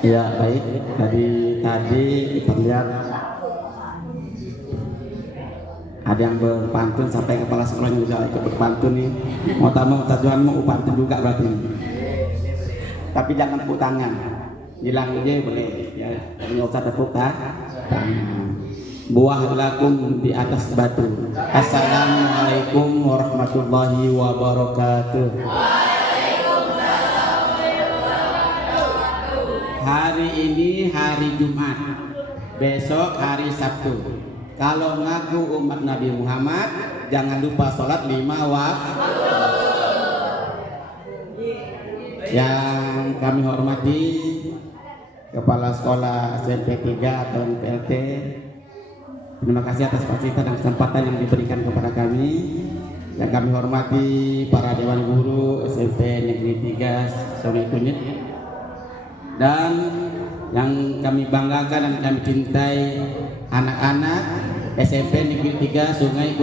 Ya baik, tadi terlihat ada yang berpantun sampai kepala sekolahnya juga ikut berpantun nih. Mau tamu tajuan mau pantun juga berarti. Tapi jangan tepuk tangan, bilang aja boleh ya, nggak usah tepuk tangan. Buah lakum di atas batu. Assalamualaikum warahmatullahi wabarakatuh. Hari ini hari Jumat, besok hari Sabtu. Kalau ngaku umat Nabi Muhammad, jangan lupa sholat 5 waktu. Yang kami hormati Kepala Sekolah SMP 3 atau PLT, terima kasih atas fasilitas dan kesempatan yang diberikan kepada kami. Yang kami hormati para Dewan Guru SMP Negeri 3 Sungai Kunyit, dan yang kami banggakan dan kami cintai anak-anak SMP Negeri 3 Sungai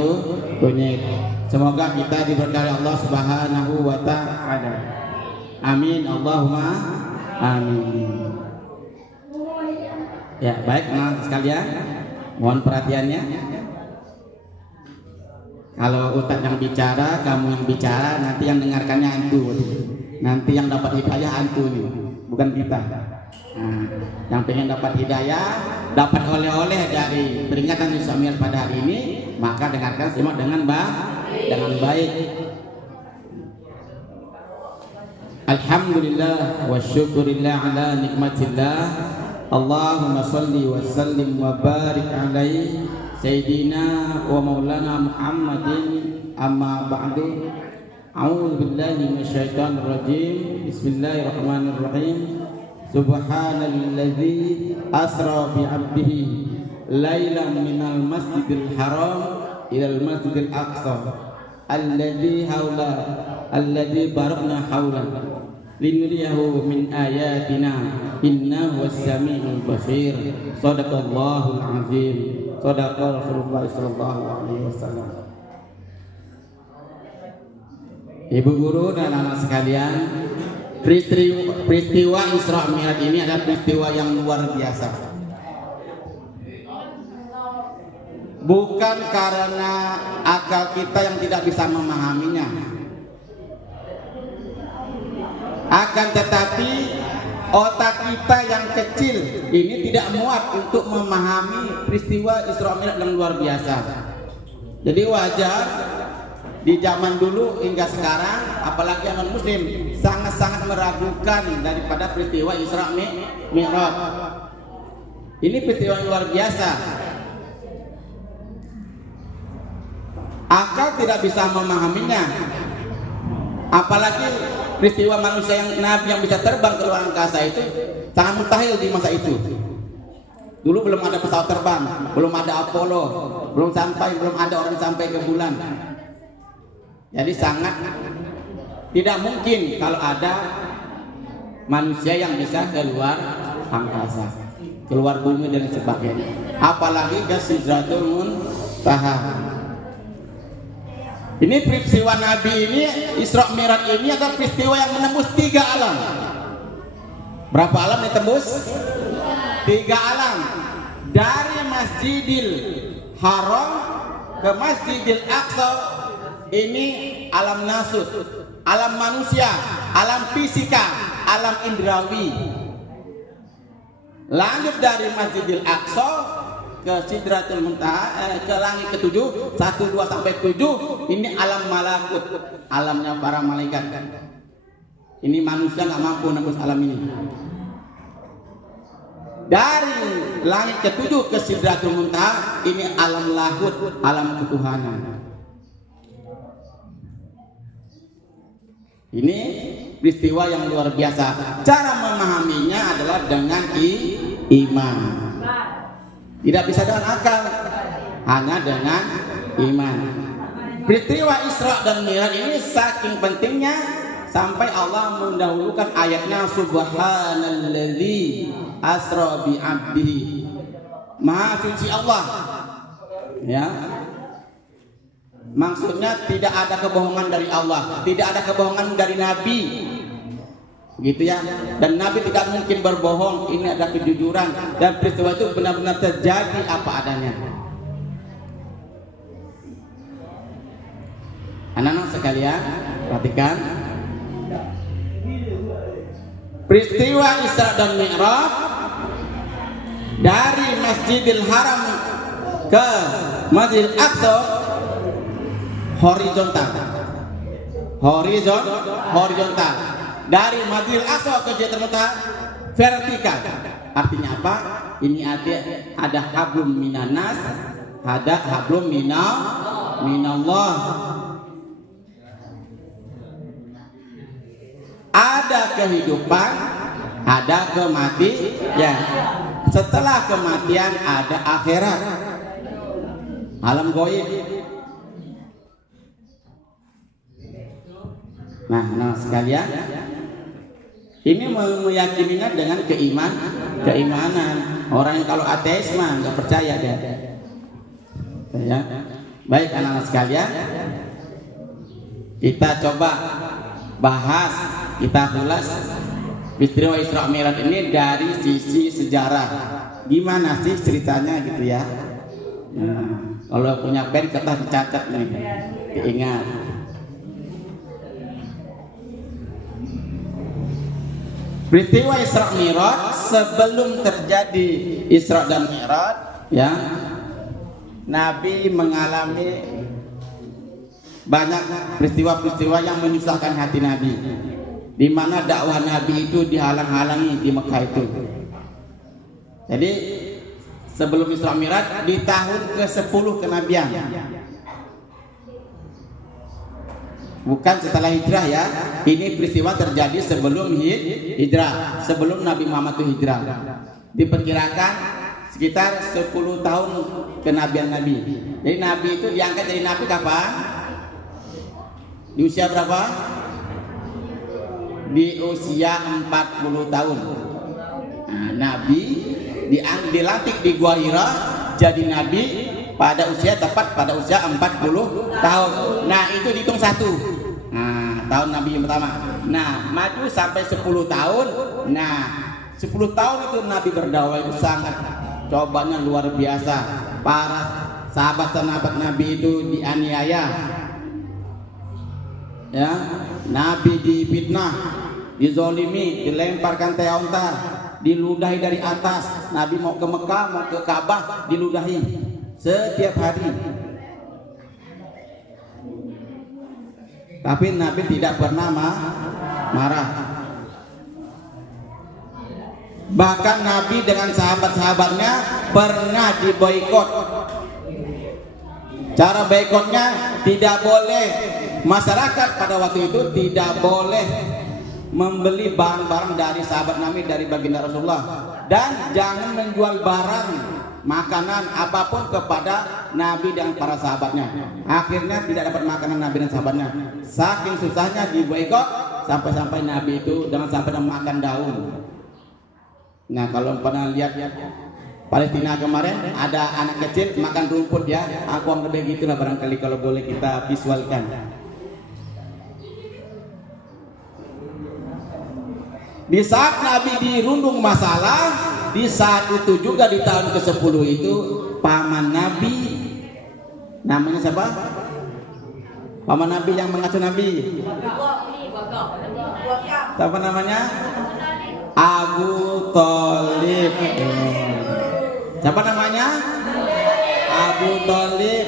Kunyit. Semoga kita diberkahi Allah Subhanahu wa Ta'ala. Amin Allahumma amin. Ya, baik anak sekalian, mohon perhatiannya. Kalau Ustadz yang bicara, kamu yang bicara, nanti yang dengarkannya antu. Nanti yang dapat hidayah antu nih, bukan kita. Nah, yang pengen dapat hidayah, dapat oleh-oleh dari peringatan Isra Mi'raj pada hari ini, maka dengarkan semua dengan baik. Alhamdulillah wa syukurillah ala nikmatillah. Allahumma salli wa sallim wa barik alaihi Sayyidina wa maulana Muhammadin, amma ba'du. A'udzu billahi minasyaitonir rajim. Bismillahirrahmanirrahim. Subhanalladzi asra bi 'abdihi lailan minal masjidil haram ilal masjidil aqsa alladzi barakna haula linuriyahu min ayatina innahu was-sami'ul basir. Shadaqallahul azim. Shadaqa Rasulullah sallallahu alaihi wasallam. Ibu guru dan anak sekalian, peristiwa Isra Mi'raj ini adalah peristiwa yang luar biasa. Bukan karena akal kita yang tidak bisa memahaminya, akan tetapi otak kita yang kecil ini tidak muat untuk memahami peristiwa Isra Mi'raj yang luar biasa. Jadi wajar di zaman dulu hingga sekarang, apalagi yang non muslim, sangat-sangat meragukan daripada peristiwa Isra Mi'raj. Ini peristiwa yang luar biasa. Akal tidak bisa memahaminya, apalagi peristiwa manusia yang Nabi yang bisa terbang ke luar angkasa itu sangat mustahil di masa itu. Dulu belum ada pesawat terbang, belum ada Apollo, belum ada orang sampai ke bulan. Jadi sangat tidak mungkin kalau ada manusia yang bisa keluar angkasa, keluar bumi dan sebagainya. Apalagi ke Sidratul Muntaha. Ini peristiwa Nabi ini, Isra Mi'raj ini adalah peristiwa yang menembus 3 alam. Berapa alam ditembus? 3 alam. Dari Masjidil Haram ke Masjidil Aqsa, ini alam nasut, alam manusia, alam fisika, alam indrawi. Lanjut dari Masjidil Aqsa ke Sidratul Muntaha, ke langit ke-7, 1, 2 sampai 7, ini alam malakut, alamnya para malaikat. Ini manusia nggak mampu nembus alam ini. Dari langit ke-7 ke Sidratul Muntaha, ini alam lahut, alam ketuhanan. Ini peristiwa yang luar biasa. Cara memahaminya adalah dengan iman. Tidak bisa dengan akal, hanya dengan iman. Peristiwa Isra dan Mi'raj ini saking pentingnya sampai Allah mendahulukan ayatnya Subhanalladzi asra bi 'abdihi. Maha suci Allah. Ya. Maksudnya tidak ada kebohongan dari Allah, tidak ada kebohongan dari Nabi. gitu ya. Dan Nabi tidak mungkin berbohong, ini ada kejujuran dan peristiwa itu benar-benar terjadi apa adanya. Anak-anak sekalian, perhatikan peristiwa Isra dan Mi'raj dari Masjidil Haram ke Masjidil Aqsa horizontal. Dari Masjidil Aqsa ke Jannatul Ma'wa vertikal. Artinya apa? Ini ada hablum minanas, ada hablum minallah. Ada kehidupan, ada kematian. Setelah kematian ada akhirat, alam gaib. Nah sekalian, ini meyakininya dengan keimanan. Orang yang kalau ateis mah nggak percaya dia. Ya. Baik anak-anak sekalian, kita coba bahas, kita ulas peristiwa Isra Mi'raj ini dari sisi sejarah. Gimana sih ceritanya gitu ya? Nah, kalau punya pen kita dicatat nih, diingat. Peristiwa Isra Mi'raj, sebelum terjadi Isra dan Mi'raj, ya, Nabi mengalami banyak peristiwa-peristiwa yang menyusahkan hati Nabi, di mana dakwah Nabi itu dihalang-halangi di Mekah itu. Jadi sebelum Isra Mi'raj di tahun ke-10 kenabian, bukan setelah hijrah ya. Ini peristiwa terjadi sebelum hijrah, sebelum Nabi Muhammad itu hijrah. Diperkirakan sekitar 10 tahun kenabian Nabi. Jadi Nabi itu diangkat jadi Nabi kapan? Di usia berapa? Di usia 40 tahun. Nah, Nabi dilantik di Gua Hira jadi Nabi pada usia tepat pada usia 40 tahun. Nah itu dihitung satu. Nah tahun Nabi yang pertama. Nah maju sampai 10 tahun. Nah 10 tahun itu Nabi berdakwah itu sangat cobanya luar biasa. Para sahabat-sahabat Nabi itu dianiaya. Ya, Nabi difitnah, dizolimi, dilemparkan ontar, diludahi dari atas. Nabi mau ke Mekah, mau ke Ka'bah, diludahi setiap hari. Tapi Nabi tidak pernah marah. Bahkan Nabi dengan sahabat-sahabatnya pernah diboikot. Cara boikotnya tidak boleh, masyarakat pada waktu itu tidak boleh membeli barang-barang dari sahabat Nabi, dari baginda Rasulullah, dan jangan menjual barang makanan apapun kepada Nabi dan para sahabatnya. Akhirnya tidak dapat makanan Nabi dan sahabatnya. Saking susahnya diboikot sampai-sampai Nabi itu jangan sampai makan daun. Nah kalau pernah lihat Palestina kemarin ada anak kecil makan rumput ya, aku anggap begitulah barangkali kalau boleh kita visualkan. Di saat Nabi dirundung masalah, di saat itu juga di tahun ke-10 itu paman Nabi, namanya siapa? Paman Nabi yang mengasuh Nabi. Siapa namanya? Abu Thalib. Siapa namanya? Abu Thalib.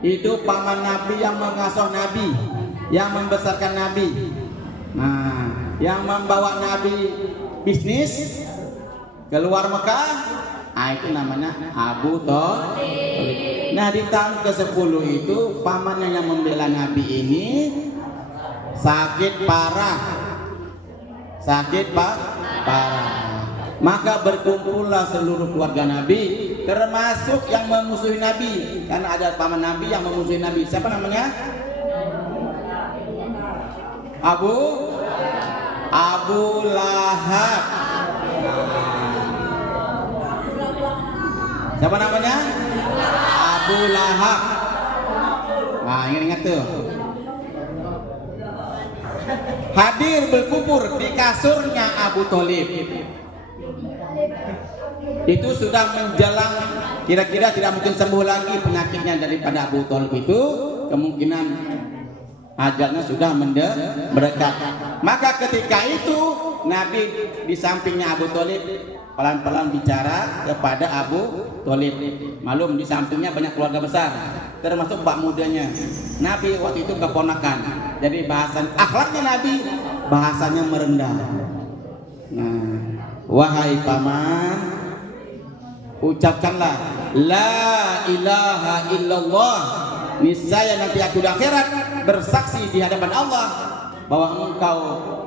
Itu paman Nabi yang mengasuh Nabi, yang membesarkan Nabi. Nah, yang membawa Nabi bisnis keluar Mekah, itu namanya Abu Thalib. Nah di tahun ke-10 itu pamannya yang membela Nabi ini sakit parah. Maka berkumpullah seluruh keluarga Nabi, termasuk yang memusuhi Nabi, karena ada paman Nabi yang memusuhi Nabi. Siapa namanya? Abu Lahab. Siapa namanya? Abu Lahab. Nah, ingat tuh. hadir berkubur di kasurnya Abu Thalib. Itu sudah menjelang, kira-kira tidak mungkin sembuh lagi penyakitnya daripada Abu Thalib itu, kemungkinan ajalnya sudah mendekat. Maka ketika itu Nabi di sampingnya Abu Thalib pelan-pelan bicara kepada Abu Thalib. Malum di sampingnya banyak keluarga besar, termasuk pak mudanya. Nabi waktu itu keponakan. Jadi bahasan akhlaknya Nabi, bahasanya merendah. Nah, wahai paman, ucapkanlah la ilaha illallah, niscaya nanti aku di akhirat bersaksi di hadapan Allah bahwa engkau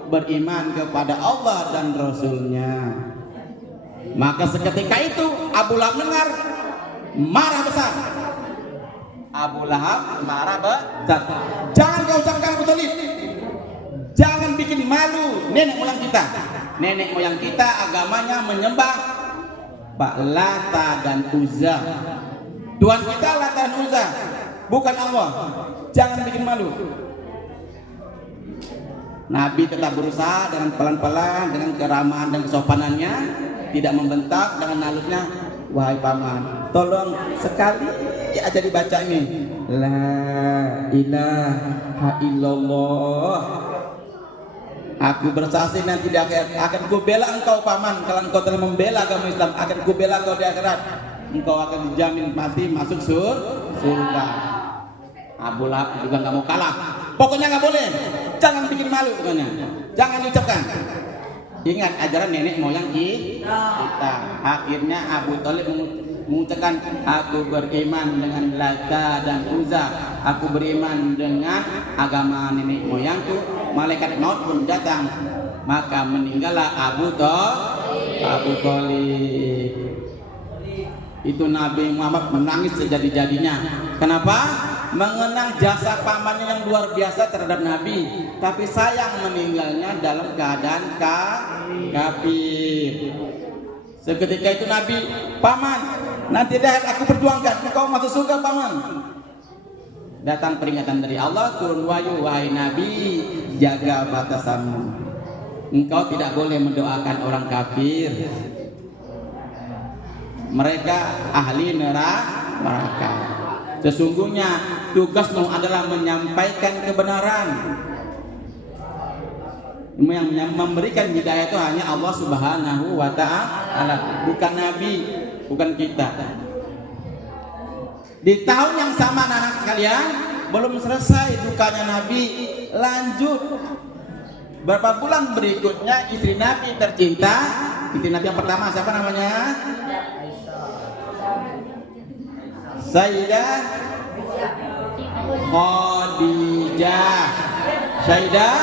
beriman kepada Allah dan Rasulnya. Maka seketika itu Abu Lahab dengar, marah besar. Abu Lahab marah besar. Jangan kau ucapkan Abu Thalib, jangan bikin malu nenek moyang kita. Nenek moyang kita agamanya menyembah Pak Lata dan Uzza. Tuhan kita Lata dan Uzza, bukan Allah. Jangan bikin malu. Nabi tetap berusaha dengan pelan-pelan, dengan keramahan dan kesopanannya, tidak membentak, dengan halusnya, wahai paman, tolong sekali aja dibaca ini, la ilaha illallah. Aku bersaksi nanti di akhirat akan kubela engkau paman, kalau engkau telah membela agama Islam, akan kubela engkau di akhirat. Engkau akan dijamin mati masuk surga. Abu Lahab juga nggak mau kalah. Pokoknya nggak boleh, jangan bikin malu, pokoknya jangan diucapkan. Ingat ajaran nenek moyang kita. Akhirnya Abu Thalib mengucapkan, aku beriman dengan Lata dan Uzza, aku beriman dengan agama nenek moyangku. Malaikat maut pun datang, maka meninggallah Abu Thalib. Itu Nabi Muhammad menangis sejadi-jadinya. Kenapa? Mengenang jasa pamannya yang luar biasa terhadap Nabi, tapi sayang meninggalnya dalam keadaan kafir. Seketika itu Nabi, paman, nanti dah aku perjuangkan, engkau masuk surga paman. Datang peringatan dari Allah, turun wahyu, wahai Nabi, jaga batasanmu. Engkau tidak boleh mendoakan orang kafir. Mereka ahli neraka. Sesungguhnya tugasmu adalah menyampaikan kebenaran. Yang memberikan hidayah itu hanya Allah Subhanahu wa Ta'ala, bukan Nabi, bukan kita. Di tahun yang sama anak-anak sekalian, belum selesai dukanya Nabi, lanjut. Berapa bulan berikutnya istri Nabi tercinta, istri Nabi yang pertama siapa namanya? Sayyidah Khadijah. Sayyidah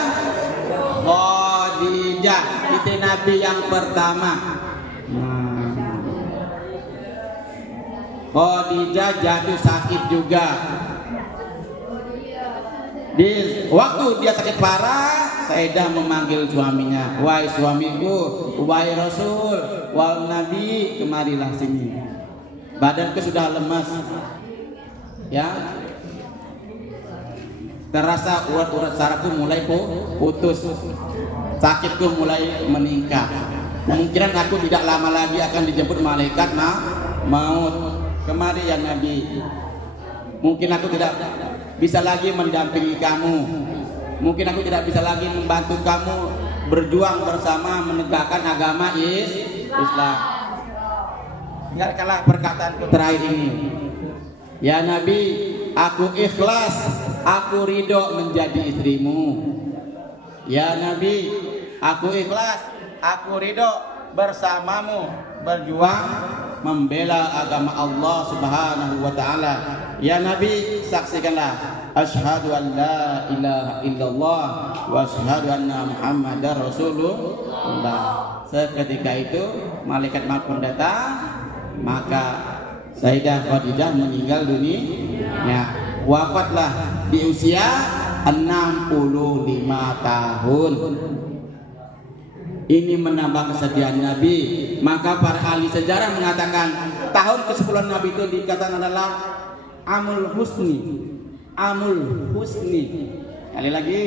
Khadijah, istri Nabi yang pertama. Khadijah jatuh sakit juga. Di waktu dia sakit parah, Sayyidah memanggil suaminya, wahai suamiku, wahai Rasul, wahai Nabi, kemarilah sini. Badanku sudah lemas, ya, terasa urat-urat sarafku mulai putus, sakitku mulai meningkat. Kemungkinan aku tidak lama lagi akan dijemput malaikat maut. Kemari ya Nabi. Mungkin aku tidak bisa lagi mendampingi kamu. Mungkin aku tidak bisa lagi membantu kamu berjuang bersama menegakkan agama Islam. Ingatkanlah perkataanku terakhir ini. Ya Nabi, aku ikhlas, aku ridho menjadi istrimu. Ya Nabi, aku ikhlas, aku ridho bersamamu berjuang membela agama Allah Subhanahu wa Ta'ala. Ya Nabi, saksikanlah, asyhadu an la ilaha illallah wa asyhadu anna Muhammadar Rasulullah. Seketika itu malaikat maut pun datang, maka Sayyidah Khadijah meninggal dunia, wafatlah di usia 65 tahun. Ini menambah kesedihan Nabi. Maka para ahli sejarah mengatakan tahun ke-10 Nabi itu dikatakan adalah Amul Husni. Amul Husni. Kali lagi,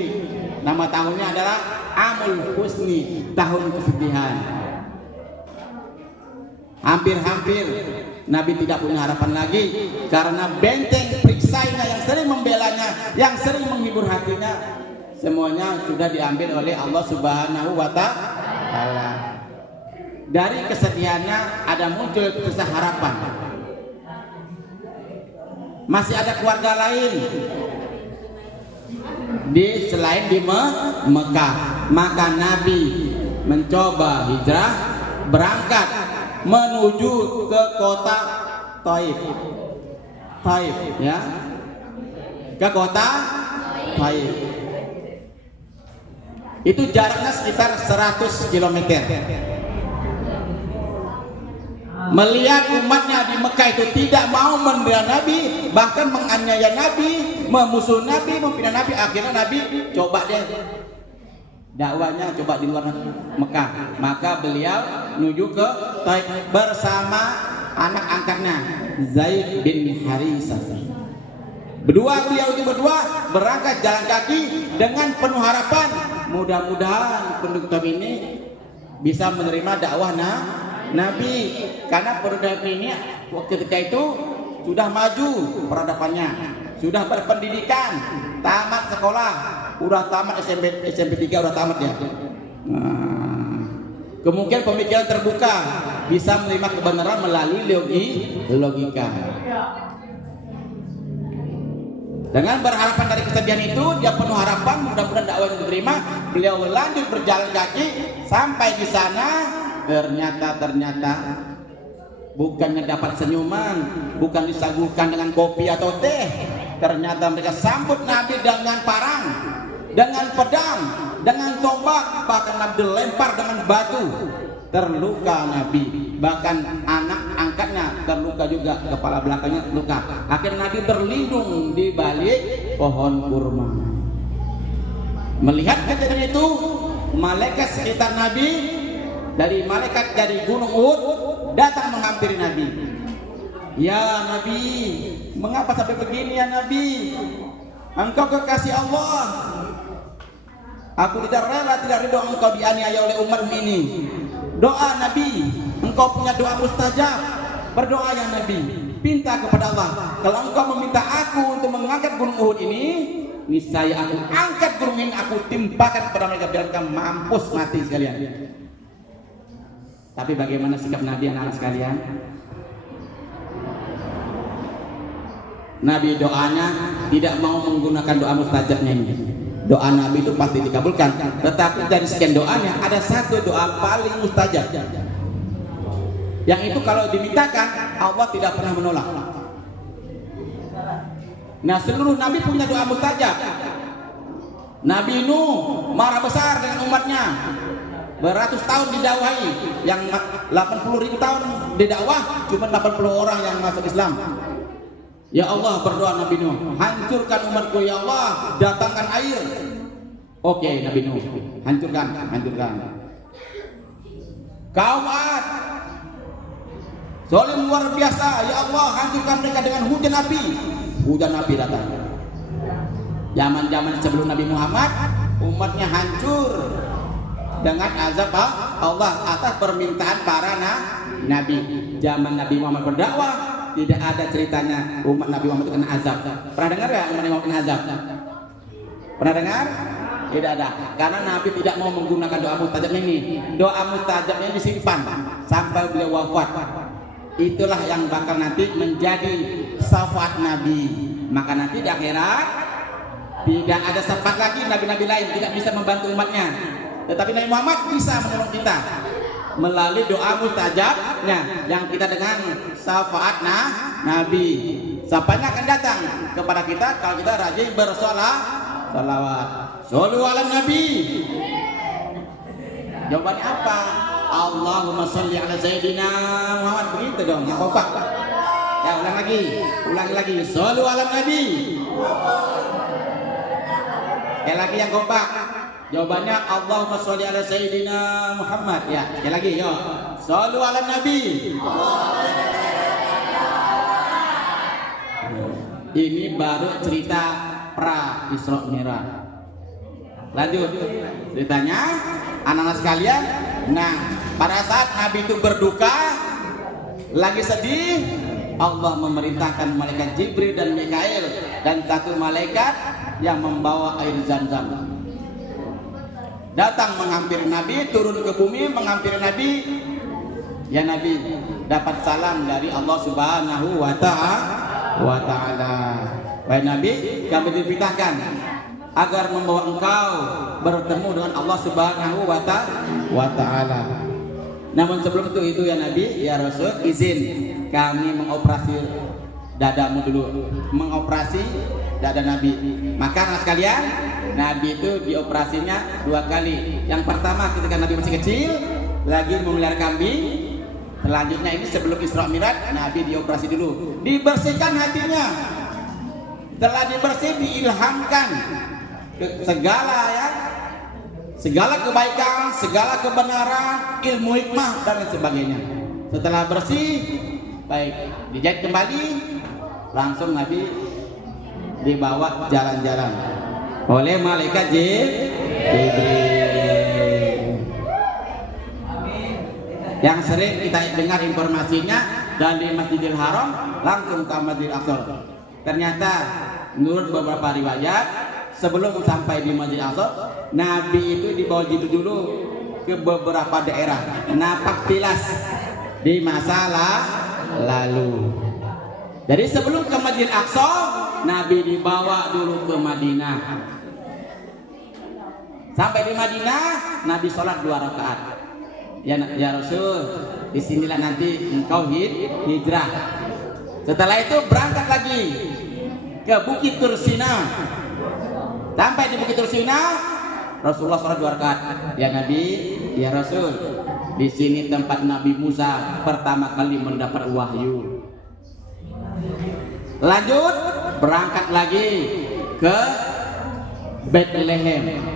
Nama tahunnya adalah Amul Husni, tahun kesedihan. Hampir-hampir Nabi tidak punya harapan lagi karena benteng periksainya yang sering membelanya, yang sering menghibur hatinya, semuanya sudah diambil oleh Allah Subhanahu wa Ta'ala. Dari kesedihannya ada muncul kisah harapan. Masih ada keluarga lain selain di Mekah, maka Nabi mencoba hijrah berangkat menuju ke kota Taif, ya, ke kota Taif. Itu jaraknya sekitar 100 km. Melihat umatnya di Mekah itu tidak mau menerima Nabi, bahkan menganiaya Nabi, memusuh Nabi, memfitnah Nabi, akhirnya Nabi coba deh dakwanya coba di luar Mekah. Maka beliau menuju ke Taif bersama anak angkatnya Zaid bin Harisah. Beliau itu berdua berangkat jalan kaki dengan penuh harapan, mudah-mudahan penduduk Taif ini bisa menerima dakwah Nabi, karena penduduk ini ketika itu sudah maju peradabannya, sudah berpendidikan, tamat sekolah, udah tamat SMP 3 udah tamat ya. Kemungkinan pemikiran terbuka, bisa menerima kebenaran melalui logika. Dengan berharapan dari kesedihan itu, dia penuh harapan mudah-mudahan dakwah diterima. Beliau lanjut berjalan kaki sampai di sana. Ternyata bukannya dapat senyuman, bukan disagukan dengan kopi atau teh. Ternyata mereka sambut Nabi dengan parang, dengan pedang, dengan tombak, bahkan Nabi dilempar dengan batu. Terluka Nabi, bahkan anak angkatnya terluka juga, kepala belakangnya luka. Akhirnya Nabi berlindung di balik pohon kurma. Melihat kejadian itu, malaikat sekitar Nabi dari Gunung Uhud datang menghampiri Nabi. Ya Nabi, mengapa sampai begini ya Nabi? Engkau kekasih Allah. Aku tidak rela, tidak ridho engkau dianiaya oleh umat ini. Doa Nabi, engkau punya doa mustajab. Berdoa ya Nabi, pinta kepada Allah. Kalau engkau meminta aku untuk mengangkat Gunung Uhud ini, niscaya aku angkat gunung ini, aku timpakan kepada mereka biar mereka mampus mati sekalian. Tapi bagaimana sikap Nabi anak-anak sekalian? Nabi doanya tidak mau menggunakan doa mustajabnya ini. Doa Nabi itu pasti dikabulkan. Tetapi dari sekian doanya ada satu doa paling mustajab. Yang itu kalau dimintakan Allah tidak pernah menolak. Nah, seluruh Nabi punya doa mustajab. Nabi Nuh marah besar dengan umatnya. Beratus tahun didakwahi, yang 80.000 tahun didakwah, cuma 80 orang yang masuk Islam. Ya Allah, berdoa Nabi Nuh, hancurkan umatku ya Allah, datangkan air. Oke Nabi Nuh, hancurkan. Kaum Ad, zalim luar biasa, ya Allah, hancurkan mereka dengan hujan api. Hujan api datang. Zaman-zaman sebelum Nabi Muhammad, umatnya hancur dengan azab Allah atas permintaan para nabi. Zaman Nabi Muhammad berdakwah, tidak ada ceritanya umat Nabi Muhammad itu kena azab. Pernah dengar ya umat Nabi Muhammad kena azab? Pernah dengar? Tidak ada. Karena Nabi tidak mau menggunakan doa mustajab ini. Doa mustajabnya disimpan sampai beliau wafat. Itulah yang bakal nanti menjadi syafaat Nabi. Maka nanti di akhirat tidak ada syafaat lagi nabi-nabi lain, tidak bisa membantu umatnya. Tetapi Nabi Muhammad bisa menolong kita melalui doa mustajabnya yang kita dengan syafaat Nabi. Syafaatnya akan datang kepada kita kalau kita rajin bersolawat. Shollu ala Nabi. Jawabannya apa? Allahumma sholli ala Sayyidina Muhammad. Begitu dong, yang kompak. Ya, ulang lagi. Shollu ala Nabi. Ya lagi yang kompak. Jawabannya Allahumma sholli ala Sayyidina Muhammad. Ya, sekali lagi, yo. Shollu ala Nabi. Ini baru cerita pra Isra Mi'raj. Lanjut ceritanya anak-anak sekalian. Nah, pada saat Nabi itu berduka, lagi sedih, Allah memerintahkan malaikat Jibril dan Mikail dan satu malaikat yang membawa air Zam-Zam datang menghampiri Nabi, turun ke bumi menghampiri Nabi. Ya Nabi, dapat salam dari Allah Subhanahu wa ta'ala. Wahai Nabi, kami diperintahkan agar membawa engkau bertemu dengan Allah Subhanahu wa ta'ala. Namun sebelum itu ya Nabi, ya Rasul, izin kami mengoperasi dadamu dulu, mengoperasi dada Nabi. Maka anak sekalian, Nabi itu dioperasinya 2 kali. Yang pertama ketika Nabi masih kecil, lagi memelihara kambing. Selanjutnya ini sebelum Isra Mi'raj, Nabi dioperasi dulu, dibersihkan hatinya. Setelah dibersih, diilhamkan segala ya, segala kebaikan, segala kebenaran, ilmu hikmah dan lain sebagainya. Setelah bersih, baik, dijahit kembali, langsung Nabi dibawa jalan-jalan oleh malaikat Jibril. Yang sering kita dengar informasinya dari Masjidil Haram langsung ke Masjidil Aqsa. Ternyata menurut beberapa riwayat, sebelum sampai di Masjidil Aqsa, Nabi itu dibawa Jibril dulu ke beberapa daerah napak tilas di masa lalu. Jadi sebelum ke Masjidil Aqsa, Nabi dibawa dulu ke Madinah. Sampai di Madinah, Nabi sholat 2 rakaat. Ya Rasul, disinilah nanti engkau hijrah. Setelah itu berangkat lagi ke Bukit Tursina. Sampai di Bukit Tursina, Rasulullah sholat 2 rakaat. Ya Nabi, ya Rasul, di sini tempat Nabi Musa pertama kali mendapat wahyu. Lanjut berangkat lagi ke Bethlehem.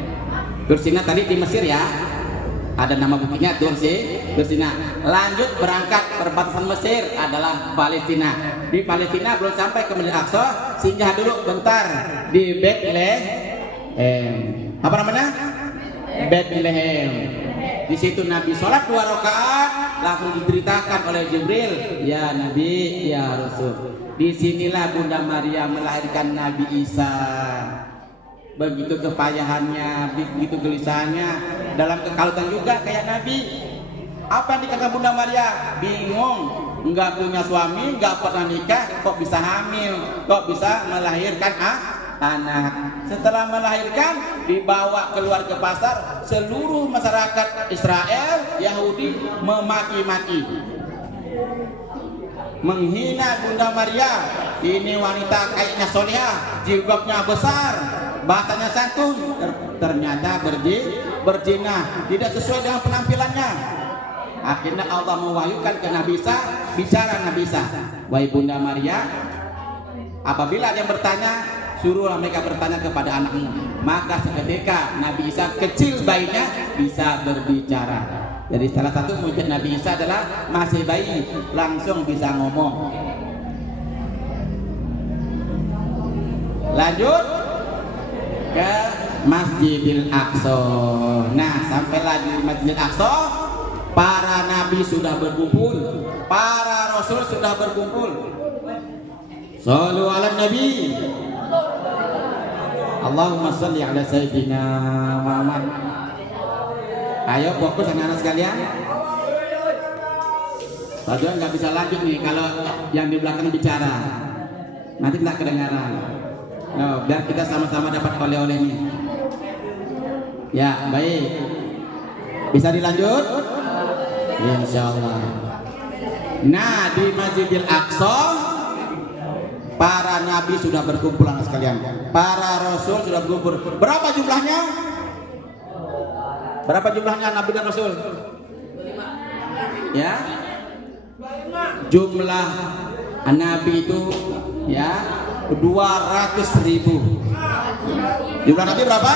Tursina tadi di Mesir ya, ada nama bukitnya Tursina. Lanjut berangkat perbatasan Mesir adalah Palestina. Di Palestina belum sampai ke Masjidil Aqsa, singgah dulu bentar di Bethlehem. Apa namanya? Bethlehem. Di situ Nabi sholat 2 rakaat, langsung diberitakan oleh Jibril, ya Nabi, ya Rasul, disinilah Bunda Maria melahirkan Nabi Isa. Begitu kepayahannya, begitu gelisahnya, dalam kekalutan juga kayak Nabi. Apa yang dikatakan Bunda Maria? Bingung, nggak punya suami, nggak pernah nikah, kok bisa hamil, kok bisa melahirkan anak. Setelah melahirkan, dibawa keluar ke pasar, seluruh masyarakat Israel, Yahudi memaki-maki, menghina Bunda Maria. Ini wanita kayaknya solehah, jilbabnya besar, bahasanya santun, ternyata berzina, tidak sesuai dengan penampilannya. Akhirnya Allah mewahyukan ke Nabi Isa, bicara Nabi Isa, wahai Bunda Maria, apabila ada yang bertanya, suruhlah mereka bertanya kepada anakmu. Maka seketika Nabi Isa kecil bayinya bisa berbicara. Jadi salah satu mujizat Nabi Isa adalah masih bayi langsung bisa ngomong. Lanjut ke Masjidil Aqsa. Nah, sampailah di Masjidil Aqsa, para nabi sudah berkumpul, para rasul sudah berkumpul. Shallu ala nabi. Allahumma sholli ala sayyidina Muhammad. Ayo fokus anak-anak sekalian. Padahal nggak bisa lanjut nih kalau yang di belakang bicara, nanti nggak kedengaran. No, biar kita sama-sama dapat oleh-oleh nih. Ya baik, bisa dilanjut? Insya Allah. Nah, di Masjidil Aqsa para nabi sudah berkumpul anak sekalian, para rasul sudah berkumpul. Berapa jumlahnya? Berapa jumlahnya nabi dan rasul? Ya, jumlah nabi itu ya 200.000. Jumlah nabi berapa?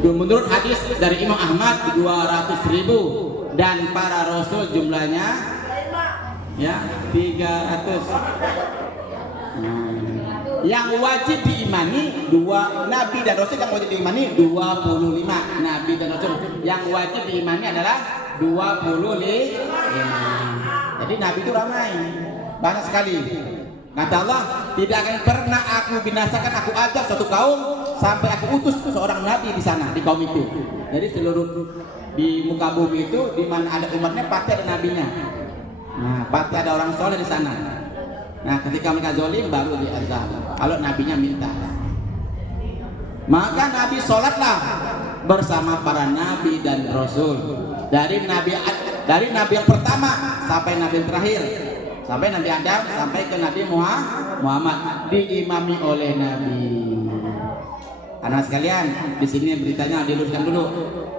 Menurut hadis dari Imam Ahmad 200.000, dan para rasul jumlahnya ya 300. Yang wajib diimani dua nabi dan rasul, yang wajib diimani 25 nabi dan rasul. Yang wajib diimani adalah 25. Jadi nabi itu ramai, banyak sekali. Kata Allah, tidak akan pernah aku binasakan, aku ajak suatu kaum sampai aku utus seorang nabi di sana, di kaum itu. Jadi seluruh di muka bumi itu di mana ada umatnya pasti ada nabinya. Nah, pasti ada orang soleh di sana. Nah, ketika mereka zolim baru diazab. Kalau nabinya minta, maka nabi sholatlah bersama para nabi dan rasul. Dari nabi yang pertama sampai nabi yang terakhir, sampai Nabi Adam sampai ke Nabi Muhammad, diimami oleh Nabi. Anak sekalian, di sini beritanya diluruskan dulu.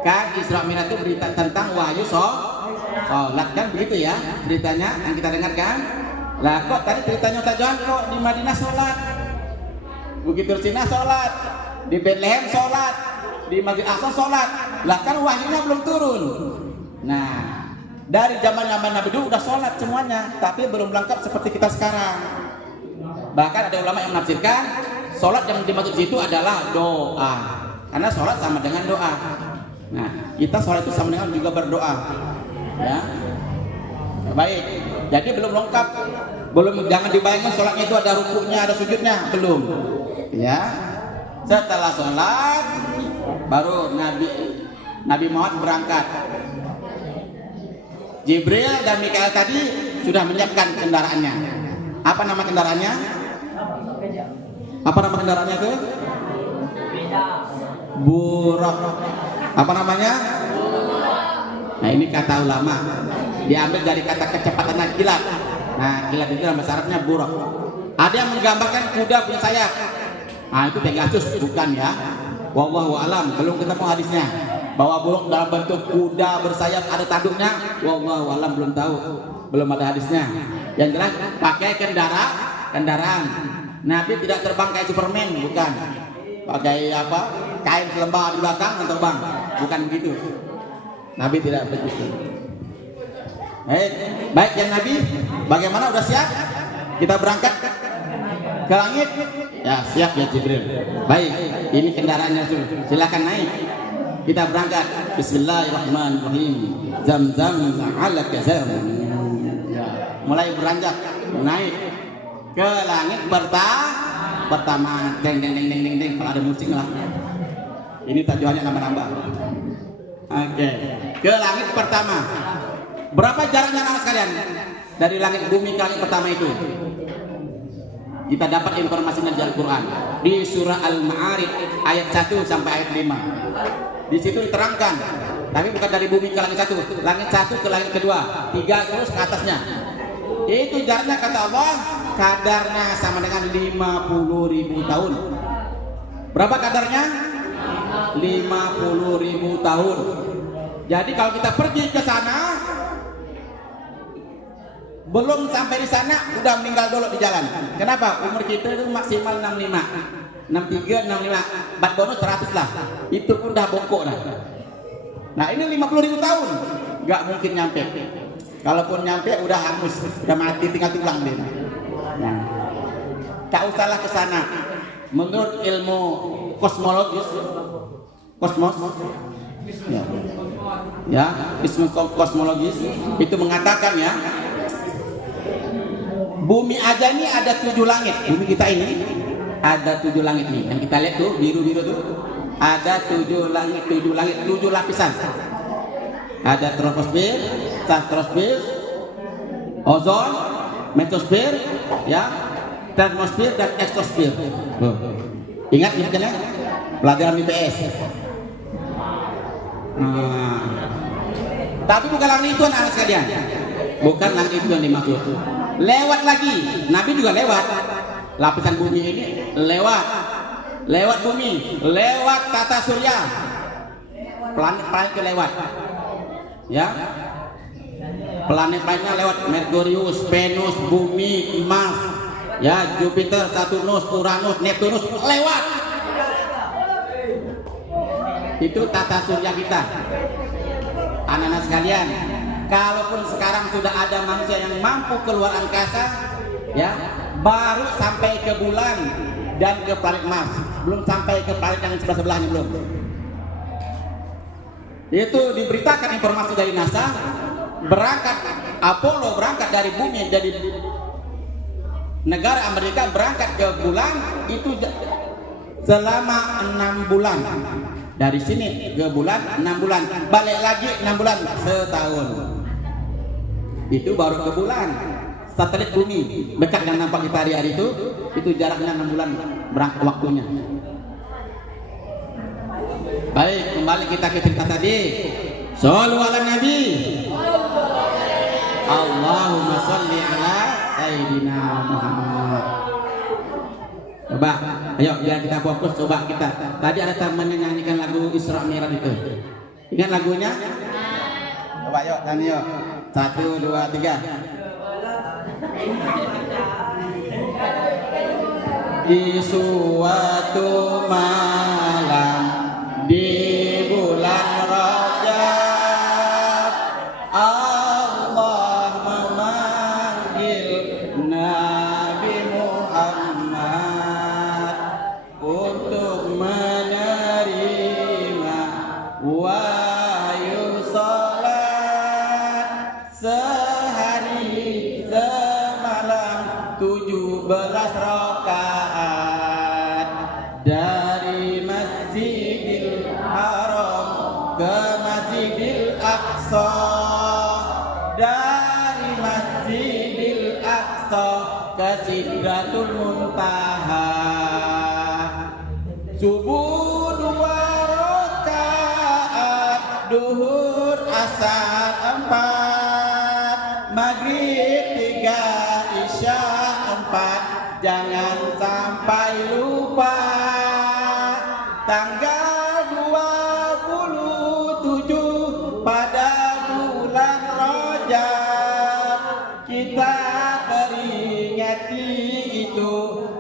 Kan Isra Mi'raj itu berita tentang wahyu sholat, kan begitu ya beritanya yang kita dengarkan. Lah kok tadi ceritanya Ustaz Johan kok di Madinah sholat, Bukit Tursina sholat, di Bethlehem sholat, di Masjid Aqsa sholat. Lah kan wahyunya belum turun. Nah, dari zaman Nabi dulu udah sholat semuanya, tapi belum lengkap seperti kita sekarang. Bahkan ada ulama yang menafsirkan sholat yang dimaksud situ adalah doa, karena sholat sama dengan doa. Nah, kita sholat itu sama dengan juga berdoa, ya. Baik, jadi belum lengkap, jangan dibayangkan sholatnya itu ada rukuknya, ada sujudnya, belum. Ya, setelah sholat baru Nabi Muhammad berangkat. Jibril dan Mikael tadi sudah menyiapkan kendaraannya. Apa nama kendaraannya? Apa nama kendaraannya itu? Buraq. Apa namanya? Nah, ini kata ulama, diambil dari kata kecepatan kilat. Nah, kilat itu nama syaratnya buraq. Ada yang menggambarkan kuda punya sayap. Nah, itu Pegasus, bukan ya? Wallahu alam, belum ketemu hadisnya. Bahwa buraq dalam bentuk kuda bersayap ada tanduknya, wallahu alam, belum tahu, belum ada hadisnya. Yang jelas pakai kendaraan. Nabi tidak terbang kayak Superman, bukan. Pakai apa? Kain selembar di belakang dan terbang, bukan begitu. Nabi tidak begitu. Baik yang Nabi, bagaimana, udah siap? Kita berangkat ke langit? Ya, siap ya Jibril. Baik, ini kendaraannya, silakan naik. Kita berangkat. Bismillahirrahmanirrahim. Zam-zam ala kazam. Ya, mulai beranjak naik ke langit pertama. Deng deng deng deng deng deng. Kalau ada musik lah. Ini tajuannya nambah-nambah. Oke. Ke langit pertama. Berapa jaraknya anak sekalian? Dari langit bumi ke langit pertama itu. Kita dapat informasi dari Al-Quran di surah Al-Ma'arij ayat 1 sampai ayat 5. Di situ diterangkan, tapi bukan dari bumi ke langit 1, langit 1 ke langit kedua, 3 terus ke atasnya. Itu jaraknya kata Allah, kadarnya sama dengan 50.000 tahun. Berapa kadarnya? 50.000 tahun. Jadi kalau kita pergi ke sana, belum sampai di sana udah meninggal dulu di jalan. Kenapa? Umur kita itu maksimal 65, 63, 65, bat bonus 100 lah. Itu pun udah bongkok dah. Nah ini 50.000 tahun, nggak mungkin nyampe. Kalaupun nyampe udah hangus, udah mati, tinggal tulang deh. Nah, tak usahlah ke sana. Menurut ilmu kosmologis, kosmos, ya, ilmu kosmologis itu mengatakan ya. Bumi aja ini ada 7 langit. Bumi kita ini ada 7 langit nih. Yang kita lihat tuh biru-biru tuh. Ada 7 langit, 7 lapisan. Ada troposfer, stratosfer, ozon, mesosfer, ya, termosfer dan eksosfer. Ingat ya, pelajaran IPS. Tapi bukan langit itu anak sekalian. Bukan langit itu yang dimaksud. Lewat lagi, Nabi juga lewat lapisan bumi ini, lewat bumi, lewat tata surya, planet-planet itu lewat, ya, planet-planetnya lewat Merkurius, Venus, Bumi, Mars, ya, Jupiter, Saturnus, Uranus, Neptunus, lewat. Itu tata surya kita, anak-anak sekalian. Kalaupun sekarang sudah ada manusia yang mampu keluar angkasa, ya, baru sampai ke bulan dan ke planet Mars, belum sampai ke planet yang sebelah-sebelahnya, belum. Itu diberitakan informasi dari NASA, berangkat Apollo, berangkat dari bumi, dari negara Amerika, berangkat ke bulan itu selama 6 bulan. Dari sini ke bulan 6 bulan, balik lagi 6 bulan, setahun. Itu baru ke bulan. Satelit bumi dekat yang nampak kita hari-hari itu jaraknya 6 bulan berangkat waktunya. Baik, kembali kita ke cerita tadi. Shallu ala Nabi. Allahumma sholli ala Sayyidina Muhammad. Coba, ayo biar kita fokus, coba kita. Tadi ada teman yang nyanyikan lagu Isra Mi'raj itu. Ingat lagunya? Coba yuk, nyanyi yuk. 1, 2, 3. Di suatu malam di bulan Rajab, Allah memanggil Nabi Muhammad untuk menerima wahyu salat sehari semalam 17 rakaat dari Masjidil Haram ke Masjidil Aqsa, dari Masjidil Aqsa ke Sidratul Muntaha. Subuh 2 rakaat, duhur asar 4, maghrib 3, isya 4. Jangan sampai lupa tanggal 27 pada bulan Rajab, kita peringati itu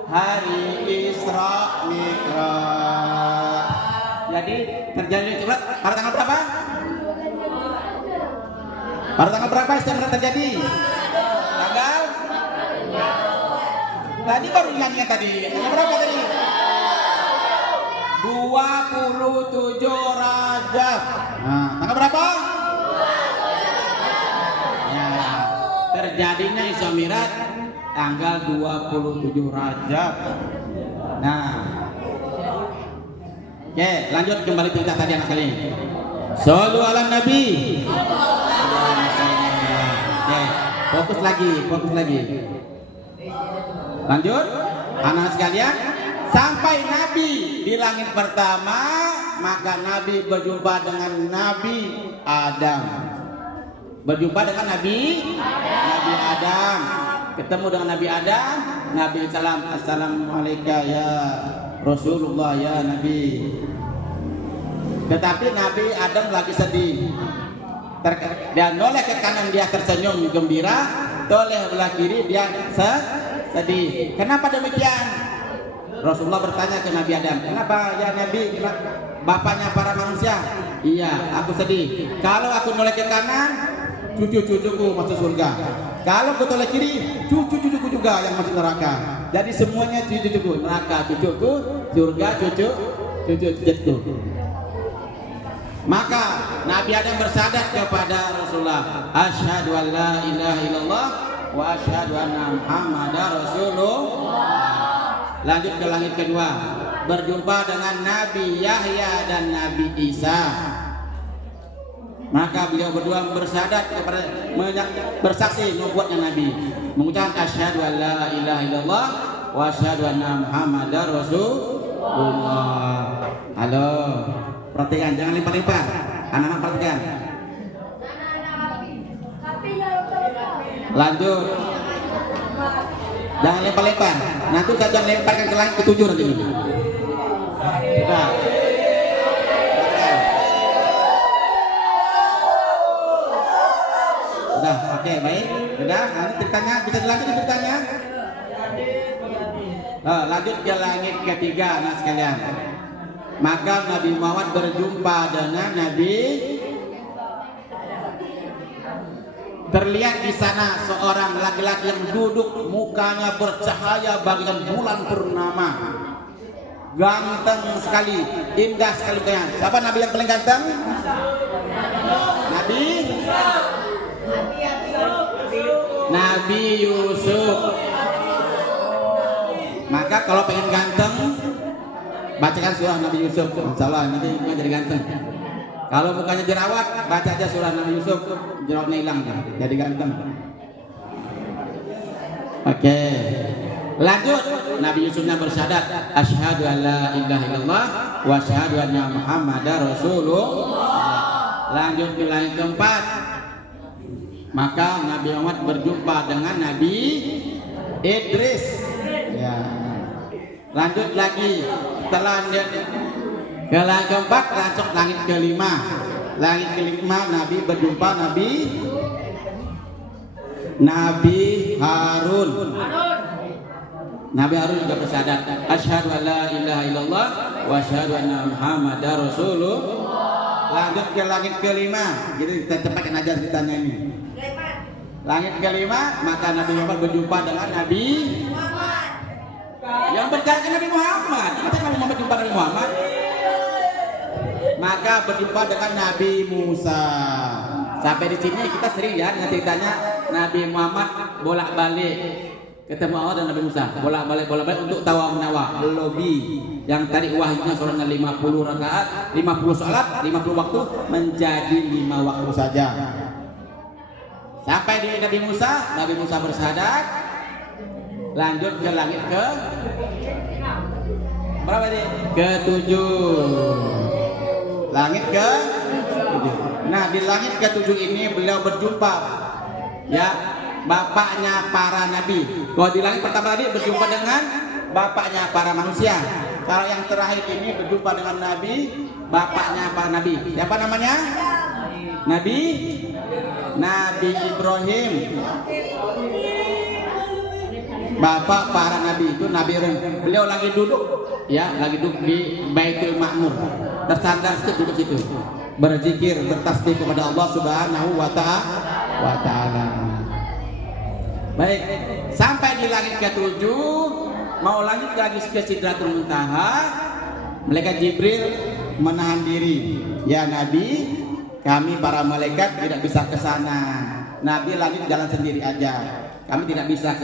hari Isra Mi'raj. Jadi terjadi Mi'raj pada tanggal berapa? Pada tanggal berapa Isra Mi'raj terjadi? Tanggal? Tadi baru ingatnya tadi. Tanggal berapa tadi? 27 Rajab. Nah, tanggal berapa? Ya, terjadinya Isra Mi'raj tanggal 27 Rajab. Nah, oke, lanjut kembali cerita tadi anak kali. Shallu ala Nabi. Oke, fokus lagi. Lanjut, anak sekalian. Sampai Nabi di langit pertama, maka Nabi berjumpa dengan Nabi Adam. Berjumpa dengan Nabi Adam. Ketemu dengan Nabi Adam, Nabi salam, assalamualaikum ya Rasulullah ya Nabi. Tetapi Nabi Adam lagi sedih. Dia noleh ke kanan, dia tersenyum gembira, toleh belah kiri dia sedih. Kenapa demikian? Rasulullah bertanya ke Nabi Adam, kenapa ya Nabi, bapaknya para manusia? Iya, aku sedih. Kalau aku noleh ke kanan, cucu-cucuku masuk surga. Kalau aku noleh kiri, cucu-cucuku juga yang masuk neraka. Jadi semuanya cucu-cucuku, neraka, cucuku, surga, cucu-cucuku. Maka Nabi Adam bersyahadat kepada Rasulullah, asyhadu an la ilaha illallah wa asyhadu anna Muhammadar Rasulullah. Lanjut ke langit kedua, berjumpa dengan Nabi Yahya dan Nabi Isa. Maka beliau berdua bersyahadat kepada, bersaksi nubuatnya Nabi, mengucapkan asyhadu an la ilaha illallah wa asyhadu anna Muhammadar Rasulullah. Halo, perhatikan, jangan lempar-lempar. Anak-anak perhatikan. Lanjut. Jangan lempar-lempar. Nanti jangan lemparkan ke langit ketujuh nanti. Sudah. Sudah, oke, baik. Sudah, nanti ceritanya bisa dilanjut ceritanya. Lanjut ke langit ketiga, anak sekalian. Maka Nabi Muhammad berjumpa dengan Nabi terlihat di sana seorang laki-laki yang duduk, mukanya bercahaya bagaikan bulan purnama, ganteng sekali, indah sekali mukanya. Siapa nabi yang paling ganteng? Nabi Yusuf. Maka kalau pengen ganteng, bacakan surah Nabi Yusuf, insya Allah nanti mukanya jadi ganteng. Kalau mukanya jerawat, baca aja surah Nabi Yusuf, jerawatnya hilang, jadi ganteng. Oke, lanjut. Nabi Yusufnya bersyahadat, asyhadu an la ilaha illallah wa asyhadu anna Muhammadar Rasulullah. Lanjut ke langit keempat. Maka Nabi Muhammad berjumpa dengan Nabi Idris. Ya. Lanjut lagi, setelah ke langit keempat, lanjut langit kelima. Langit kelima Nabi berjumpa Nabi Harun. Nabi Harun juga bersyahadat, asyhadu an la ilaha illallah wa asyhadu anna Muhammadar Rasulullah. Lanjut ke langit kelima. Jadi kita cepatkan aja ceritanya ini. Langit kelima, maka Nabi Muhammad berjumpa dengan Nabi Muhammad. Yang berjalan Nabi Muhammad. Masa Nabi Muhammad berjumpa Nabi Muhammad? Maka berjumpa dengan Nabi Musa. Sampai di sini kita sering ya dengan ceritanya Nabi Muhammad bolak-balik ketemu Allah dan Nabi Musa, bolak-balik untuk tawa menawa lobby. Yang tadi wahyunya sholatnya 50 rakaat, 50 sholat, 50 waktu menjadi 5 waktu saja. Sampai di Nabi Musa bersyahadat. Lanjut ke langit ke berapa nih? Ke-7. Langit ke-7. Nah, di langit ke-7 ini beliau berjumpa ya bapaknya para nabi. Kalau di langit pertama tadi berjumpa dengan bapaknya para manusia. Kalau yang terakhir ini berjumpa dengan nabi, bapaknya para nabi. Siapa namanya? Nabi Ibrahim. Bapak para nabi itu Nabi Ibrahim. Beliau lagi duduk di Baitul Ma'mur. Tersandar duduk situ. Berzikir, bertasbih kepada Allah Subhanahu wa ta'ala. Baik, sampai di langit ke-7, mau lanjut lagi ke Sidratul Muntaha. Malaikat Jibril menahan diri. Ya Nabi, kami para malaikat tidak bisa ke sana. Nabi lanjut jalan sendiri aja. Kami tidak bisa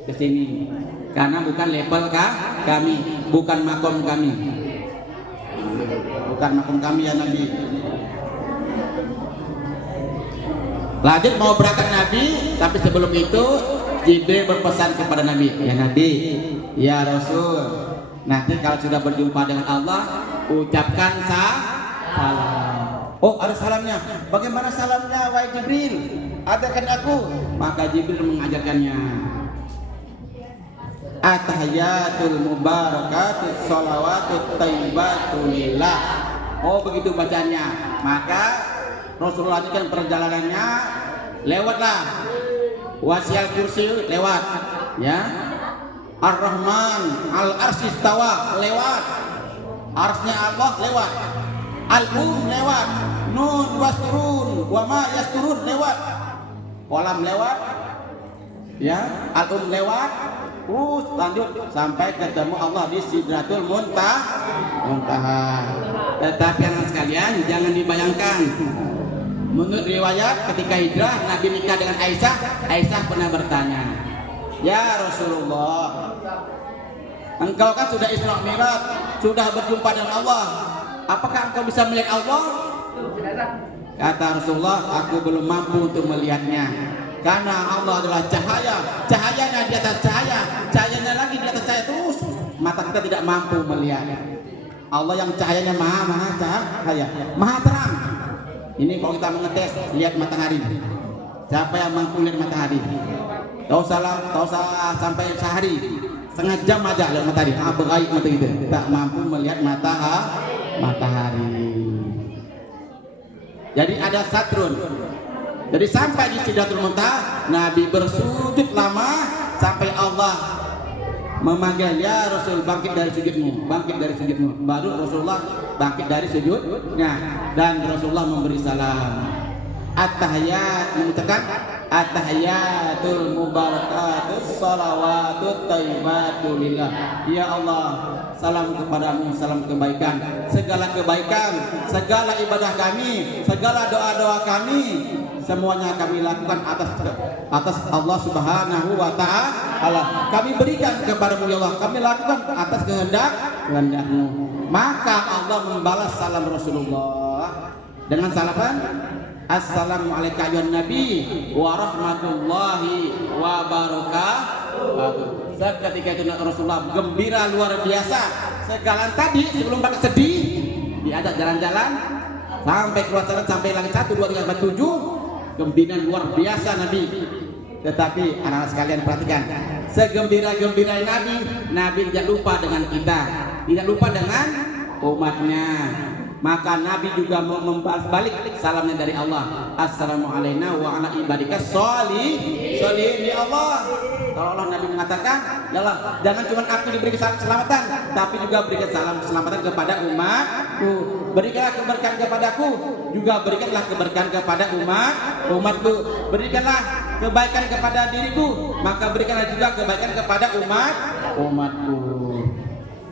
ke sini karena bukan level kami, bukan makom kami. Bukan makom kami ya Nabi. Lanjut mau berangkat Nabi, tapi sebelum itu Jibril berpesan kepada Nabi, ya Nabi, ya Rasul, nanti kalau sudah berjumpa dengan Allah, ucapkan salam. Oh, ada salamnya. Bagaimana salamnya, wahai Jibril? Ajarkan aku. Maka Jibril mengajarkannya. At-tahiyatul mubarakatuh sholawatut thayyibatun lillah. Oh, begitu bacanya. Maka Rasulullah lanjutkan perjalanannya, lewatlah wasial kursi, lewat ya. Ar-Rahman al-Arsy istawa, lewat. Arsnya Allah, lewat. Al-Um, lewat. Nun wasturun wa ma yasturun, lewat. Kolam, lewat ya. Al-Um, lewat. Terus lanjut sampai ketemu Allah di Sidratul Muntaha. Tetapi anak sekalian, jangan dibayangkan. Menurut riwayat ketika hijrah Nabi nikah dengan Aisyah pernah bertanya, ya Rasulullah, engkau kan sudah Isra Mi'raj, sudah berjumpa dengan Allah, apakah engkau bisa melihat Allah? Kata Rasulullah, aku belum mampu untuk melihatnya, karena Allah adalah cahaya, cahayanya di atas cahaya, cahayanya lagi di atas cahaya, terus mata kita tidak mampu melihat. Allah yang cahayanya maha cahaya, maha terang. Ini kalau kita mengetes, lihat matahari. Siapa yang mampu lihat matahari? Tak usah sampai sehari, setengah jam aja lihat matahari. Bergaib mata itu, tak mampu melihat matahari. Jadi ada satrun. Jadi sampai di Sidratul Muntaha, Nabi bersujud lama sampai Allah memanggil, ya Rasul, bangkit dari sujudmu. Baru Rasulullah bangkit dari sujudnya dan Rasulullah memberi salam. at-tahiyat, mengucapkan at-tahiyatul mubarakatus salawatut thayyibatu lillah. Ya Allah, salam kepadamu, salam kebaikan, segala kebaikan, segala ibadah kami, segala doa-doa kami, semuanya kami lakukan atas Allah Subhanahu wa ta'ala. Kami berikan kepadamu ya Allah, kami lakukan atas kehendak-Mu. Maka Allah membalas salam Rasulullah dengan salaman Assalamualaikum ya Nabi wa rahmatullahi wa barakatuh. Ketika itu Rasulullah gembira luar biasa. Segalan tadi sebelum pakai sedih diajak jalan-jalan sampai keluar jalan sampai langit 1, 2, 3, 4, 7. Gembira luar biasa Nabi. Tetapi anak-anak sekalian perhatikan, segembira-gembira Nabi tidak lupa dengan kita, tidak lupa dengan umatnya. Maka Nabi juga mau membalas balik salamnya dari Allah. Assalamualaikum wa ala ibadikas sholihin ya Allah. Kalau Allah Nabi mengatakan, ya Allah, jangan cuma aku diberi keselamatan, tapi juga berikan salam keselamatan kepada umatku. Berikanlah keberkahan kepadaku, juga berikanlah keberkahan kepada umatku. Berikanlah kebaikan kepada diriku, maka berikanlah juga kebaikan kepada umatku.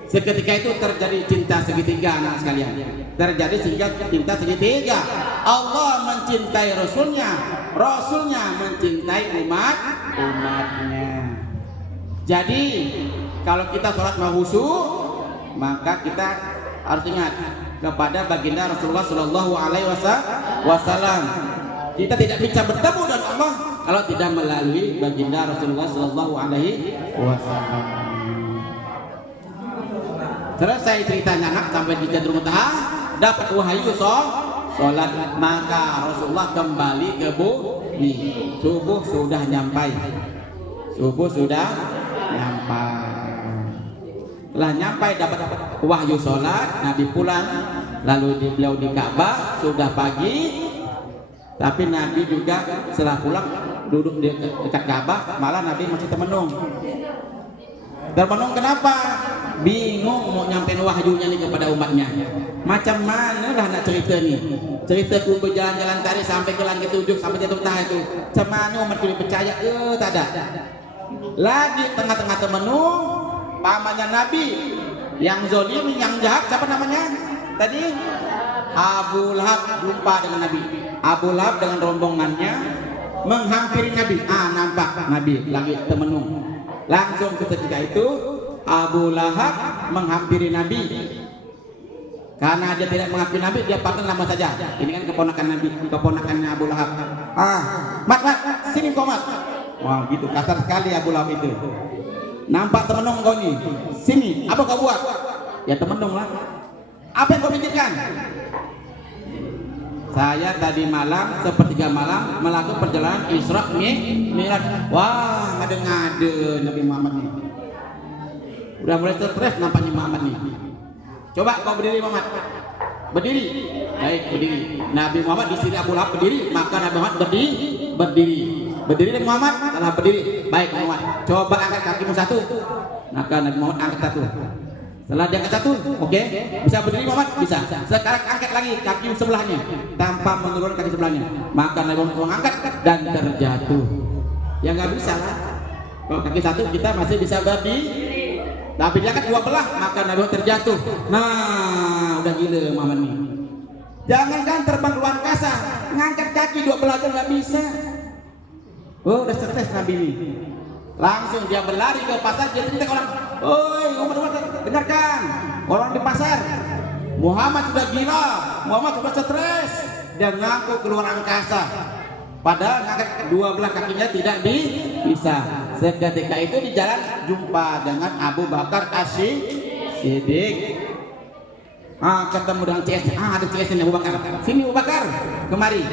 Seketika itu terjadi cinta segitiga anak sekalian. Terjadi cinta segitiga. Allah mencintai Rasulnya, Rasulnya mencintai umatnya. Jadi kalau kita sholat mau khusyuk, maka kita harus ingat kepada baginda Rasulullah Shallallahu Alaihi Wasallam. Kita tidak bisa bertemu dengan Allah kalau tidak melalui baginda Rasulullah Shallallahu Alaihi Wasallam. Selesai ceritanya anak sampai di Jadrul Muntaha, dapat wahyu sholat, maka Rasulullah kembali ke bumi. Subuh sudah nyampai. Setelah nyampai dapat wahyu sholat, Nabi pulang. Lalu beliau di Ka'bah sudah pagi. Tapi Nabi juga setelah pulang duduk di dekat Ka'bah, malah Nabi masih termenung. Termenung kenapa? Bingung mau nyampein wahyunya nih kepada umatnya. Macam mana lah nak cerita nih? Ceritaku berjalan-jalan tadi sampai ke langit 7 sampai Jadrul Muntaha itu. Macam mana umatku dipercaya? Tak ada. Lagi tengah-tengah termenung, pamannya Nabi yang zalim, yang jahat, siapa namanya? Tadi Abu Lahab jumpa dengan Nabi. Abu Lahab dengan rombongannya menghampiri Nabi. Nampak Nabi lagi termenung. Langsung ketika itu Abu Lahab menghampiri Nabi. Karena dia tidak mengakui Nabi, dia panggil nama saja. Ini kan keponakan Nabi, keponakannya Abu Lahab. Mat, sini kau Mat. Wah gitu, kasar sekali Abu Lahab itu. Nampak termenung kau nih. Sini, apa kau buat? Ya termenung lah. Apa yang kau pikirkan? Saya tadi malam, sepertiga malam melakukan perjalanan Isra Mi'raj. Wah, ngade-ngade Nabi Muhammad nih. Udah mulai stres nampaknya Muhammad nih. Coba kau berdiri Muhammad. Berdiri. Baik, berdiri. Nabi Muhammad di sini Abu Lahab berdiri, maka Nabi Muhammad berdiri. Berdiri Nabi Muhammad, telah berdiri. Baik Muhammad. Coba angkat kakimu satu. Maka Nabi Muhammad angkat satu. Setelah diangkat satu, oke. Bisa berdiri Muhammad? Bisa. Sekarang angkat lagi kaki sebelahnya tanpa menurunkan kaki sebelahnya. Maka Nabi Muhammad mengangkat dan terjatuh. Ya nggak bisa lah. Kalau kaki satu kita masih bisa berdiri. Tapi dia kan dua belah, maka Nabi terjatuh. Nah, udah gila Muhammad nih. Jangankan terbang ke luar angkasa, ngangkat kaki dua belah aja nggak bisa. Oh, udah stres Nabi ini. Langsung dia berlari ke pasar, dia cerita ke orang, "Oi, Umar, dengarkan, orang di pasar. Muhammad sudah gila, Muhammad sudah stres, dia ngaku keluar angkasa. Padahal ngangkat dua belah kakinya tidak bisa." Seketika itu di jalan jumpa dengan Abu Bakar As-Siddiq. Ketemu dengan CS. Ada CS ini Abu Bakar. Sini Abu Bakar, kemari.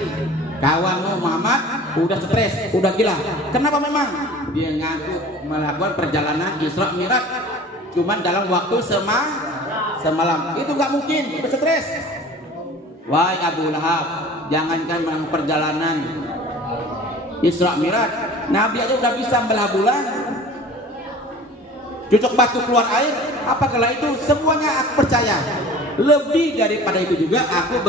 Kawanmu Muhammad udah stres, udah gila. Kenapa memang? Dia ngaku melakukan perjalanan Isra Mi'raj cuman dalam waktu semalam. Itu nggak mungkin, udah stres. Wahai Abu Lahab, jangankan melakukan perjalanan Isra Mi'raj, Nabi aja udah bisa belah bulan, cucuk batu keluar air. Apakah itu semuanya aku percaya. Lebih daripada itu juga aku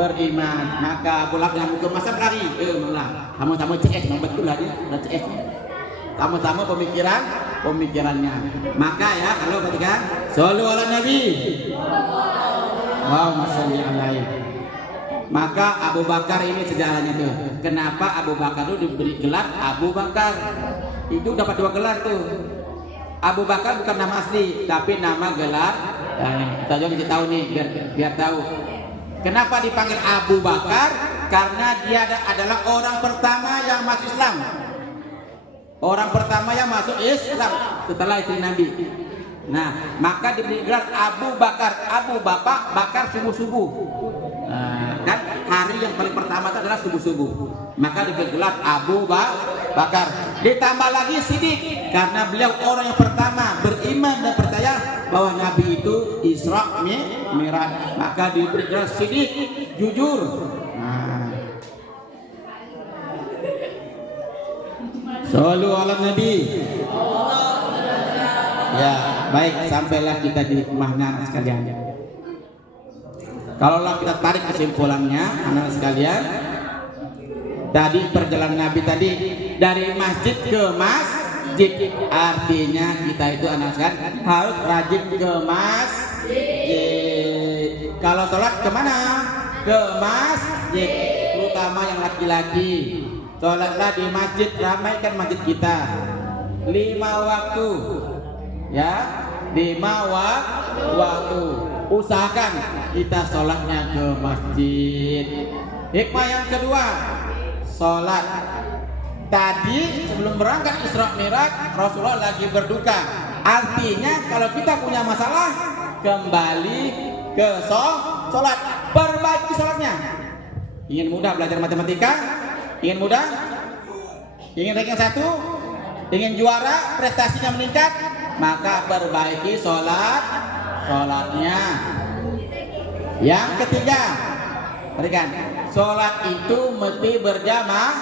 beriman. Maka Abu Lahab yang hukum masa lari, malah sama-sama CS, betul lah dia, ada CS. Sama-sama pemikirannya. Maka ya kalau ketika shollu ala Nabi, wow, masyaallah alaihi. Maka Abu Bakar ini sejarahnya tuh. Kenapa Abu Bakar itu diberi gelar Abu Bakar? Itu dapat 2 gelar tuh. Abu Bakar bukan nama asli, tapi nama gelar. Kita juga kasih tahu nih biar tahu. Kenapa dipanggil Abu Bakar? Karena dia adalah orang pertama yang masuk Islam. Orang pertama yang masuk Islam setelah istri Nabi. Nah, maka diberi gelar Abu Bakar. Abu bapak, bakar subuh-subuh. Kan hari yang paling pertama itu adalah subuh-subuh. Maka diberi gelar Abu Bakar. Ditambah lagi Siddiq karena beliau orang yang pertama beriman dan percaya bahwa Nabi itu Isra Mi'raj. Maka diberi gelar Siddiq, jujur. Shollu ala Nabi. Ya, baik, sampailah kita di rumahnya anak sekalian. Kalaulah kita tarik kesimpulannya, anak sekalian, tadi perjalanan Nabi tadi dari masjid ke masjid, artinya kita itu anak sekalian harus rajin ke masjid. Kalau sholat kemana? Ke masjid, terutama yang laki-laki. Sholatlah di masjid, ramaikan masjid kita 5 waktu, ya, 5 waktu. Usahakan kita sholatnya ke masjid. Hikmah yang kedua, sholat. Tadi sebelum berangkat Isra Mi'raj, Rasulullah lagi berduka. Artinya kalau kita punya masalah, kembali ke sholat, perbaiki sholatnya. Ingin mudah belajar matematika? Ingin mudah? Ingin ranking 1? Ingin juara? Prestasinya meningkat? Maka perbaiki sholatnya. Yang ketiga, perhatikan, sholat itu mesti berjamaah.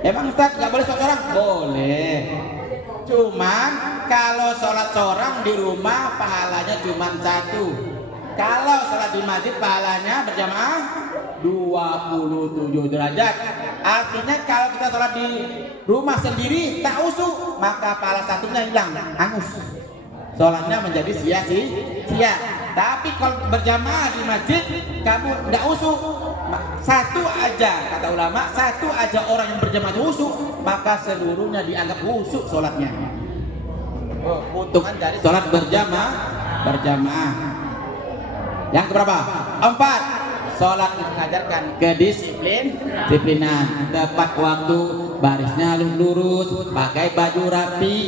Emang Ustaz nggak boleh sholat seorang? Boleh. Cuman kalau sholat seorang di rumah pahalanya cuma 1. Kalau sholat di masjid pahalanya berjamaah 27 derajat. Artinya kalau kita sholat di rumah sendiri tak usuk, maka pahala satunya hilang, hangus. Sholatnya menjadi sia-sia. Tapi kalau berjamaah di masjid, kamu tidak usuk. Satu aja, kata ulama, satu aja orang yang berjamaah usuk, maka seluruhnya dianggap usuk sholatnya. Keuntungan dari sholat berjamaah. Yang keberapa? 4. Sholat mengajarkan kedisiplinan, tepat waktu, barisnya lurus, pakai baju rapi.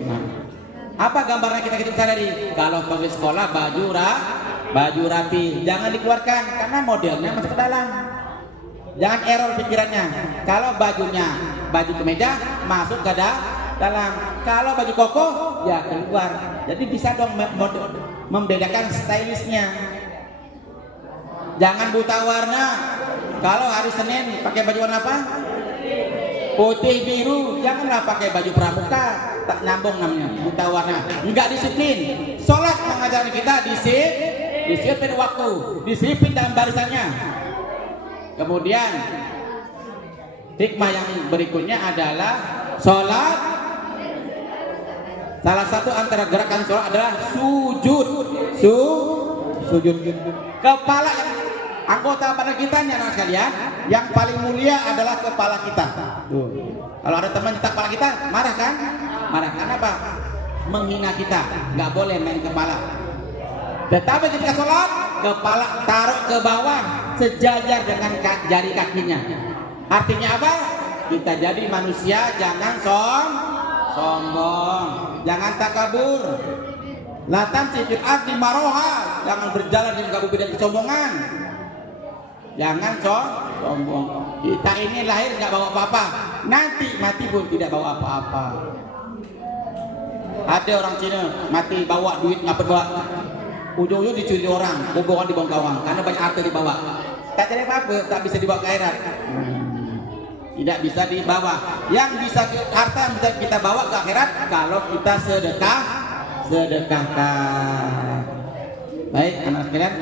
Nah, apa gambarnya kita sadari? Kalau pergi sekolah baju rapi, jangan dikeluarkan karena modelnya masuk ke dalam. Jangan error pikirannya. Kalau bajunya baju kemeja masuk ke dalam. Kalau baju koko ya keluar. Jadi bisa dong membedakan stylishnya. Jangan buta warna. Kalau hari Senin pakai baju warna apa? Putih biru. Janganlah pakai baju pramuka, tak nyambung namanya, buta warna. Enggak disiplin. Sholat mengajarkan kita disiplin waktu, disiplin dalam barisannya. Kemudian hikmah yang berikutnya adalah sholat. Salah satu antara gerakan sholat adalah sujud. Sujud. Kepala yang anggota pada kita nih anak sekalian, yang paling mulia adalah kepala kita. Kalau ada teman kita kepala kita, marah kan? Marah. Kenapa? Menghina kita. Nggak boleh main kepala. Tetapi ketika sholat, kepala taruh ke bawah sejajar dengan jari kakinya. Artinya apa? Kita jadi manusia jangan sombong, jangan takabur. Latan sifil ardi maroha, jangan berjalan di muka bumi dan kesombongan. Jangan sombong. Kita ini lahir nggak bawa apa-apa, nanti mati pun tidak bawa apa-apa. Ada orang Cina mati bawa duit nggak bawa, ujung-ujung dicuri orang, bobokan di bawah kawang karena banyak harta dibawa. Tak cari apa-apa, tak bisa dibawa ke akhirat. Tidak bisa dibawa. Yang bisa harta bisa kita bawa ke akhirat kalau kita sedekahkan. Baik, anak sekalian,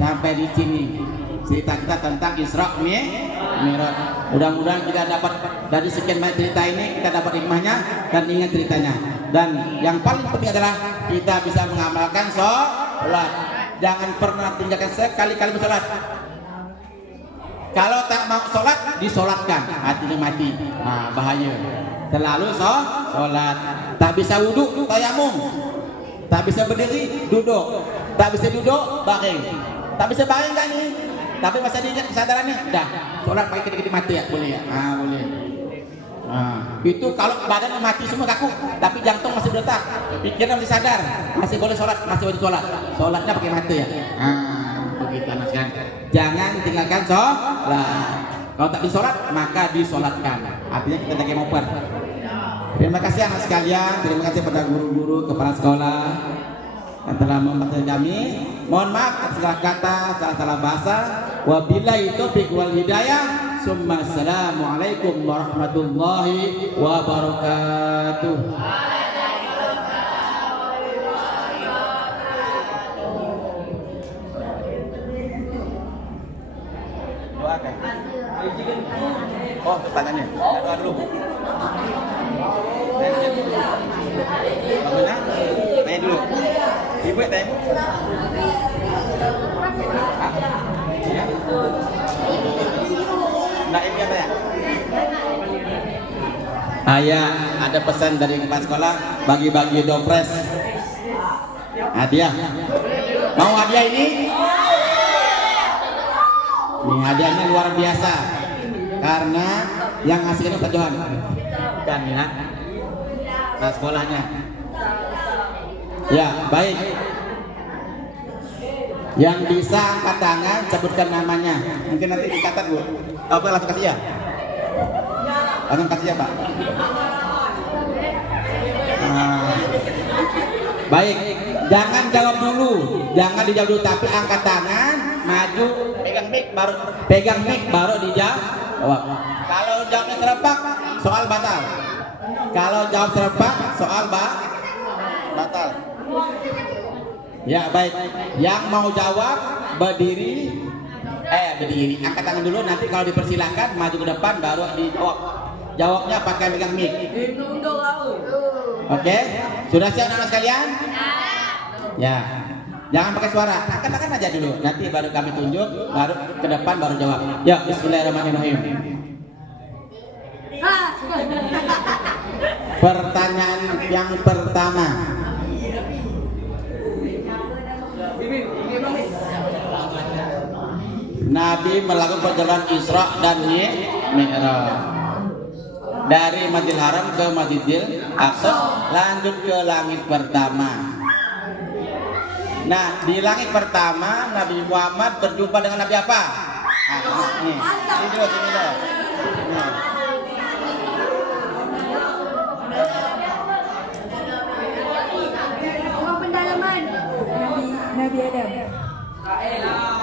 sampai di sini cerita kita tentang Isra Mi'raj. Mudah-mudahan kita dapat dari sekian banyak cerita ini kita dapat hikmahnya dan ingat ceritanya. Dan yang paling penting adalah kita bisa mengamalkan sholat. Jangan pernah tinggalkan sekali-kali bersolat. Kalau tak mau sholat, disolatkan, hatinya mati. Nah, bahaya. Terlalu sholat. Tak bisa wudhu, tayamum. Tak bisa berdiri, duduk. Tak bisa duduk, baring. Tak bisa baring kan nih? Tapi masih diingat kesadarannya. Dah, sholat pakai kedikit mati ya, boleh ya? Boleh. Itu kalau badan mati semua kaku, tapi jantung masih berdetak, pikiran masih sadar, masih boleh sholat, masih boleh sholat. Sholatnya pakai mati ya. Begitu anak sekalian. Jangan tinggalkan sholat. Kalau tak disolat, maka disolatkan. Artinya kita lagi mau per. Terima kasih anak sekalian, terima kasih pada guru-guru, kepala sekolah yang telah membantu kami. Mohon maaf atas salah kata, salah bahasa. Wabillahi taufiq wal hidayah. Assalamualaikum warahmatullahi wabarakatuh. Doakan. Oh, pertanyaannya. Doa dulu. Bagaimana? Tanya dulu. Ibu tanya. Ya. Nah, ini apa ya? Ayah, ada pesan dari kepala sekolah bagi-bagi dopres. Hadiah. Mau hadiah ini? Nih hadiahnya luar biasa. Karena yang ngasih ini Pak Johan. Bukan ya. Nah, sekolahnya. Ya, baik. Yang bisa angkat tangan, sebutkan namanya. Mungkin nanti dicatat, Bu. Apa langsung kasih ya? Langsung kasih ya, Pak. Baik, jangan jawab dulu. Jangan dijawab dulu, tapi angkat tangan, maju, pegang mic baru dijawab. Kalau jawabnya serempak, soal batal. Kalau jawab serempak, soal batal. Ya baik, yang mau jawab berdiri, angkat tangan dulu. Nanti kalau dipersilakan maju ke depan baru dijawab. Jawabnya pakai pegang mic. Oke, sudah siap anak sekalian? Ya, jangan pakai suara. Angkat tangan aja dulu. Nanti baru kami tunjuk, baru ke depan baru jawab. Ya, Bismillahirrahmanirrahim. Pertanyaan yang pertama. Nabi melakukan perjalanan Isra dan Mi'raj dari Masjidil Haram ke Masjidil Aqsa, lanjut ke langit pertama. Nah, di langit pertama Nabi Muhammad berjumpa dengan Nabi apa? Ini dulu. Nabi Adam.